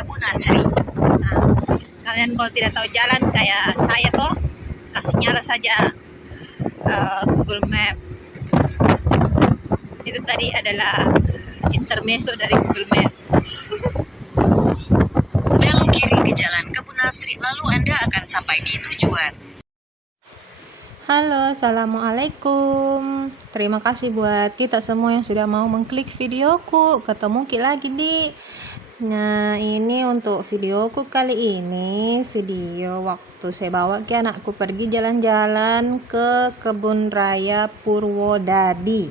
Kebun Asri. Nah, kalian kalau tidak tahu jalan kayak saya toh, kasih nyala saja Google Map. Itu tadi adalah intermezzo dari Google Map. Belok kiri ke Jalan Kebun Asri, lalu Anda akan sampai di tujuan. Halo, assalamualaikum. Terima kasih buat kita semua yang sudah mau mengklik videoku. Ketemu lagi di. Nah, ini untuk videoku kali ini, video waktu saya bawa ke anakku pergi jalan-jalan ke Kebun Raya Purwodadi.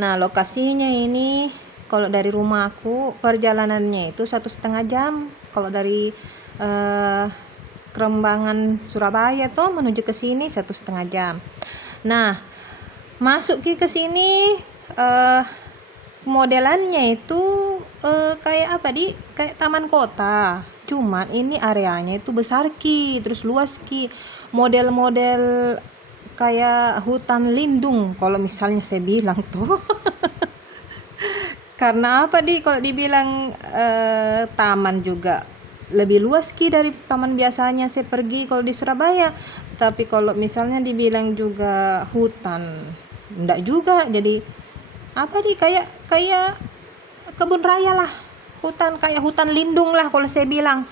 Nah, lokasinya ini kalau dari rumahku perjalanannya itu 1,5 jam. Kalau dari Kerembangan Surabaya tuh menuju ke sini 1,5 jam. Nah, masuk ke sini modelannya itu kayak apa kayak taman kota. Cuman ini areanya itu besar terus luas model-model kayak hutan lindung kalau misalnya saya bilang tuh. Karena apa kalau dibilang taman juga lebih luas dari taman biasanya saya pergi kalau di Surabaya. Tapi kalau misalnya dibilang juga hutan, enggak juga. Jadi apa kayak kebun raya lah, hutan kayak hutan lindung lah kalau saya bilang.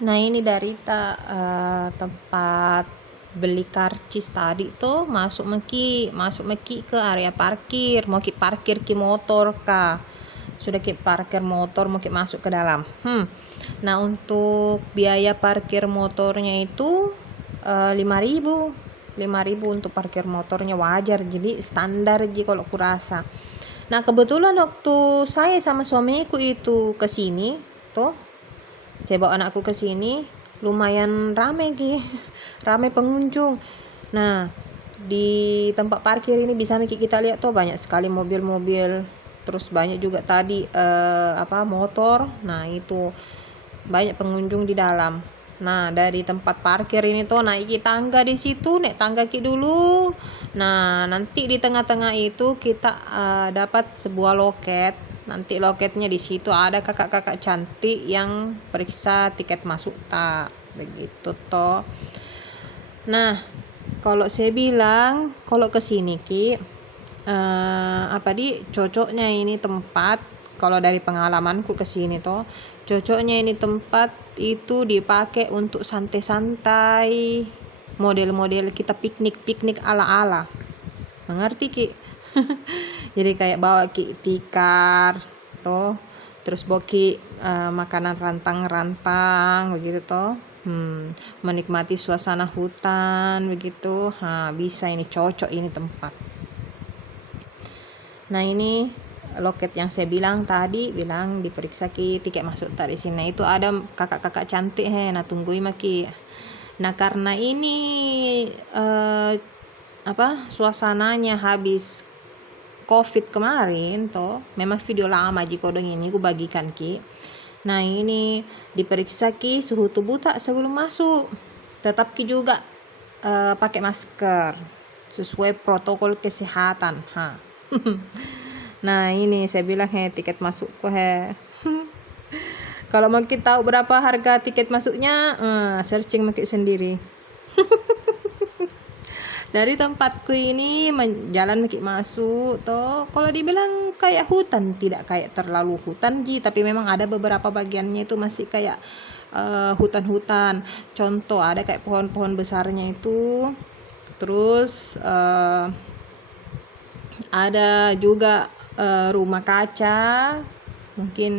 Nah, ini dari tempat beli karcis tadi tuh masuk meki ke area parkir, mau parkir motor kah, sudah parkir motor mau masuk ke dalam. Nah, untuk biaya parkir motornya itu 5.000 untuk parkir motornya, wajar jadi standar kalau kurasa. Nah, kebetulan waktu saya sama suamiku itu ke sini tuh, saya bawa anakku ke sini, lumayan rame rame pengunjung. Nah, di tempat parkir ini bisa kita lihat tuh banyak sekali mobil-mobil, terus banyak juga tadi motor. Nah, itu banyak pengunjung di dalam. Nah, dari tempat parkir ini tuh naik tangga di situ, naik tangga dulu. Nah, nanti di tengah-tengah itu kita dapat sebuah loket. Nanti loketnya di situ ada kakak-kakak cantik yang periksa tiket masuk tak, begitu toh. Nah, kalau saya bilang kalau ke sini cocoknya ini tempat, kalau dari pengalamanku ke sini toh, cocoknya ini tempat itu dipakai untuk santai-santai, model-model kita piknik ala-ala. Mengerti jadi kayak bawa tikar toh, terus bawa makanan rantang-rantang begitu toh. Menikmati suasana hutan begitu. Bisa ini, cocok ini tempat. Nah, ini loket yang saya bilang tadi, bilang diperiksa tiket masuk tadi sini. Nah, itu ada kakak-kakak cantik nah tungguin maki. Nah, karena ini suasananya habis COVID kemarin toh, memang video lama kodong ini aku bagikan Nah, ini diperiksa suhu tubuh tak sebelum masuk. Tetap juga pakai masker sesuai protokol kesehatan. Nah, ini saya bilang tiket masuk kalau mau kita tahu berapa harga tiket masuknya, searching sendiri. Dari tempatku ini jalan masuk toh, kalau dibilang kayak hutan, tidak kayak terlalu hutan tapi memang ada beberapa bagiannya itu masih kayak hutan-hutan. Contoh ada kayak pohon-pohon besarnya itu, terus ada juga rumah kaca, mungkin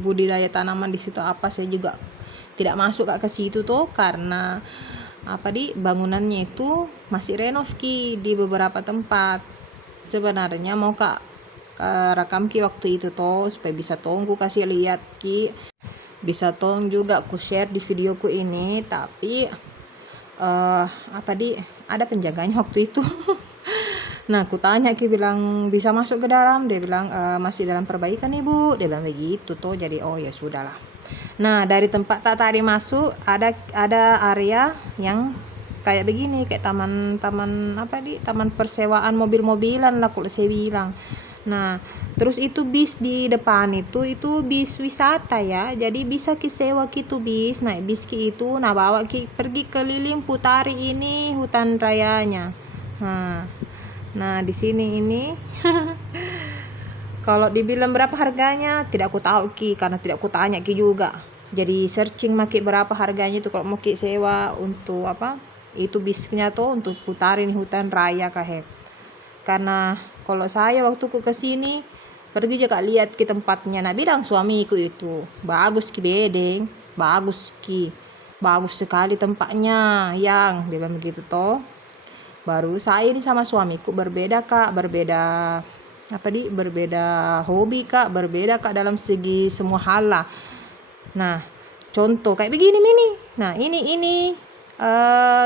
budidaya tanaman di situ apa, saya juga tidak masuk ke situ tuh karena bangunannya itu masih renov di beberapa tempat. Sebenarnya mau rekam waktu itu toh supaya bisa tunggu kasih lihat bisa tong juga aku share di videoku ini, tapi ada penjaganya waktu itu. Nah, aku tanya bilang bisa masuk ke dalam, dia bilang masih dalam perbaikan ibu, dia bilang begitu toh. Jadi oh ya sudahlah. Nah, dari tempat tadi masuk ada area yang kayak begini, kayak taman persewaan mobil-mobilan lah kalau saya bilang. Nah, terus itu bis di depan itu bis wisata ya. Jadi bisa ki sewa gitu bis, naik bis ki itu, nah bawa ki pergi keliling putari ini hutan rayanya. Nah, di sini ini kalau dibilang berapa harganya, tidak aku tahu ki, karena tidak aku tanya ki juga. Jadi searching maki berapa harganya itu kalau mau ki sewa untuk apa? Itu bisnya tuh untuk putarin hutan raya kahe. Karena kalau saya waktu ke sini pergi juga lihat ke tempatnya, nah bilang suamiku itu bagus ki bedeng, bagus sekali tempatnya, yang dia bilang begitu toh. Baru saya ini sama suamiku berbeda kak, berbeda hobi kak, berbeda kak dalam segi semua hal lah. Nah contoh kayak begini mini, nah ini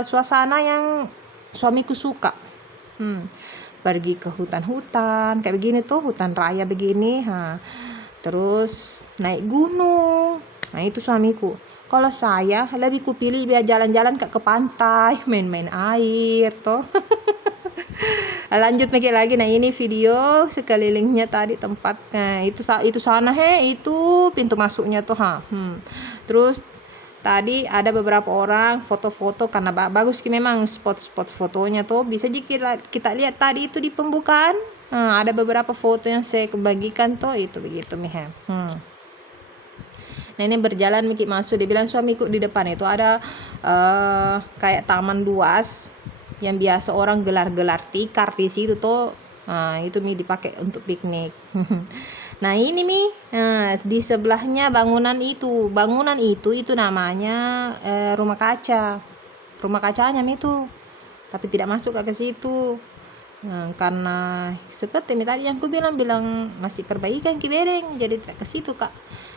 suasana yang suamiku suka. Pergi ke hutan-hutan kayak begini tuh, hutan raya begini, terus naik gunung. Nah itu suamiku. Kalau saya lebih kupilih biar jalan-jalan ke pantai, main-main air toh. Lanjut mikir lagi. Nah ini video sekelilingnya tadi tempatnya itu sana itu pintu masuknya tuh Terus tadi ada beberapa orang foto-foto karena bagus sih memang spot-spot fotonya tuh, bisa kita lihat tadi itu di pembukaan. Ada beberapa foto yang saya kebagikan tuh itu begitu Nah ini berjalan Miki masuk, dibilang suamiku di depan itu ada kayak taman luas yang biasa orang gelar-gelar tikar di situ tuh. Itu dipakai untuk piknik. Nah ini di sebelahnya bangunan itu namanya rumah kacanya itu, tapi tidak masuk ke situ. Karena seperti tadi yang aku bilang masih perbaikan kibereng, jadi tidak ke situ kak.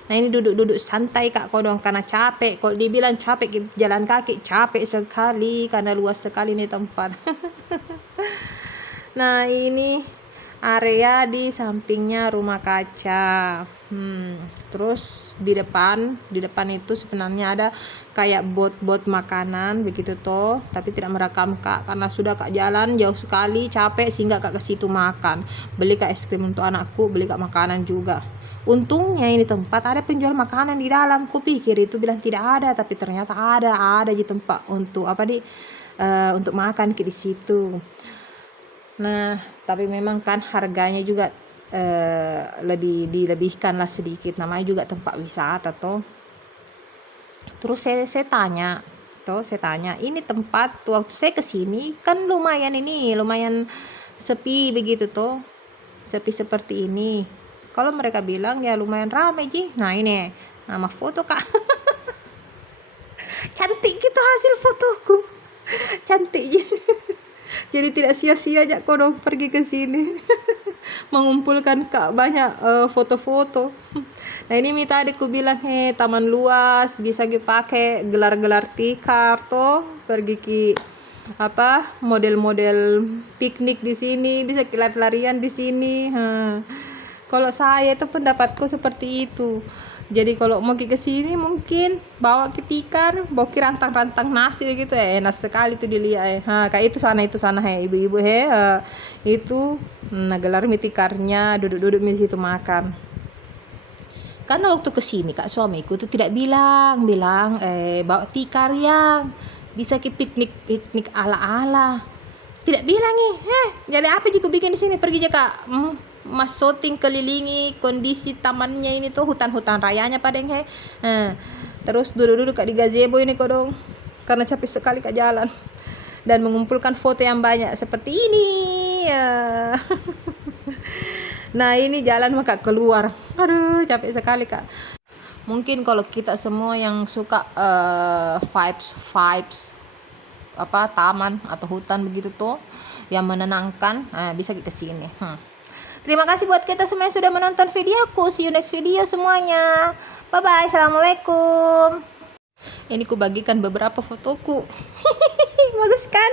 Nah ini duduk santai kak kodong, karena capek. Kalau dibilang capek jalan kaki, capek sekali karena luas sekali nih tempat. Nah ini area di sampingnya rumah kaca. Terus di depan itu sebenarnya ada kayak bot makanan begitu toh, tapi tidak merekam kak karena sudah kak jalan jauh sekali, capek sehingga kak ke situ makan, beli kak es krim untuk anakku, beli kak makanan juga. Untungnya ini tempat ada penjual makanan di dalam. Kupikir itu bilang tidak ada, tapi ternyata ada di tempat untuk untuk makan di situ. Nah tapi memang kan harganya juga lebih dilebihkan lah sedikit, namanya juga tempat wisata toh. Terus saya tanya ini tempat waktu saya kesini kan lumayan sepi begitu toh, sepi seperti ini. Kalau mereka bilang ya lumayan ramai ji. Nah ini nama foto kak. Cantik gitu hasil fotoku, cantik ji. Jadi tidak sia-sia aja kok dong pergi ke sini. Mengumpulkan kak banyak foto-foto. Nah ini tadi aku bilang taman luas, bisa dipakai gelar-gelar tikar toh, pergi ki model-model piknik di sini, bisa lari-larian di sini. Kalau saya itu pendapatku seperti itu. Jadi kalau mau ke sini mungkin bawa ke tikar, bawa ke rantang-rantang nasi gitu enak sekali tuh dilihat kayak itu sana ibu-ibu itu gelar tikarnya, duduk di situ makan. Karena waktu kesini kak suamiku tuh tidak bilang bawa tikar yang bisa ke piknik ala-ala, tidak bilang jadi apa juga bikin di sini, pergi aja kak mas shooting kelilingi kondisi tamannya ini tuh, hutan rayanya padeng terus duduk kak di gazebo ini kodong karena capek sekali kak jalan dan mengumpulkan foto yang banyak seperti ini Nah ini jalan maka keluar, aduh capek sekali kak. Mungkin kalau kita semua yang suka vibes taman atau hutan begitu tuh yang menenangkan, bisa ke sini. Terima kasih buat kita semua yang sudah menonton videoku. See you next video semuanya. Bye bye. Assalamualaikum. Ini ku bagikan beberapa fotoku. Bagus kan?